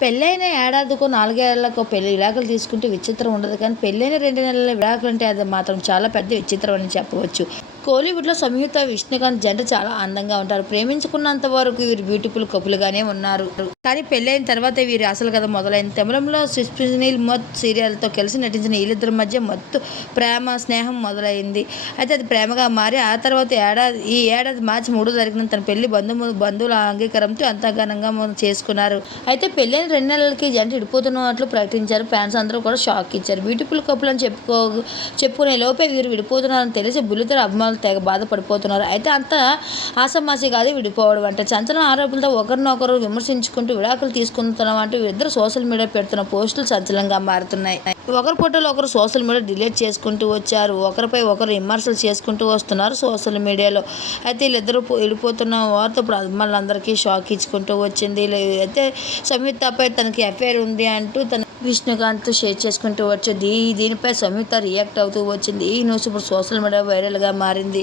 పెళ్ళైన ఏడాదికో నాలుగేళ్ళకో పెళ్ళి విడాకులు తీసుకుంటే విచిత్రం ఉండదు. కానీ పెళ్ళైన రెండు నెలల విడాకులు అంటే అది మాత్రం చాలా పెద్ద విచిత్రం అని చెప్పవచ్చు. కోలీవుడ్లో సంయుక్త విష్ణుకాంత్ జంట చాలా అందంగా ఉంటారు. ప్రేమించుకున్నంత వరకు వీరు బ్యూటిఫుల్ కపులుగానే ఉన్నారు. కానీ పెళ్ళైన తర్వాత వీరి అసలు కథ మొదలైంది. తమిళంలో సునీల్ మొత్ సీరియల్తో కలిసి నటించిన వీళ్ళిద్దరి మధ్య మొత్తం ప్రేమ స్నేహం మొదలైంది. అయితే అది ప్రేమగా మారి ఆ తర్వాత ఏడాది ఈ ఏడాది మార్చి మూడో తారీఖున తన పెళ్ళి బంధువు బంధువుల అంగీకారంతో అంతగానంగా చేసుకున్నారు. అయితే పెళ్ళైన రెండు నెలలకి జంట విడిపోతున్నట్లు ప్రకటించారు. ఫ్యాన్స్ అందరూ కూడా షాక్ ఇచ్చారు. బ్యూటిఫుల్ కపుల్ అని చెప్పుకో చెప్పుకునే లోపే వీరు విడిపోతున్నారని తెలిసి బుల్లితెర అభిమానులు తెగ బాధపడిపోతున్నారు. అయితే అంత ఆసమాసి కాదు విడిపోవడం అంటే. సంచలన ఆరోపణలతో ఒకరినొకరు విమర్శించుకుంటూ విడాకులు తీసుకుంటున్న వంటి ఇద్దరు సోషల్ మీడియా పెడుతున్న పోస్టులు సంచలనంగా మారుతున్నాయి. ఒకరి ఫోటోలు ఒకరు సోషల్ మీడియా డిలీట్ చేసుకుంటూ వచ్చారు. ఒకరిపై ఒకరు విమర్శలు చేసుకుంటూ వస్తున్నారు సోషల్ మీడియాలో. అయితే వీళ్ళిద్దరు వెళ్ళిపోతున్న వార్త ఇప్పుడు అభిమానులందరికీ షాక్ ఇచ్చుకుంటూ వచ్చింది. అయితే సంయుక్తపై తనకి అఫైర్ ఉంది అంటూ తన విష్ణుకాంత్ షేర్ చేసుకుంటూ వచ్చింది. దీ దీనిపై సంయుక్త రియాక్ట్ అవుతూ వచ్చింది. ఈ న్యూస్ ఇప్పుడు సోషల్ మీడియా వైరల్గా మారింది.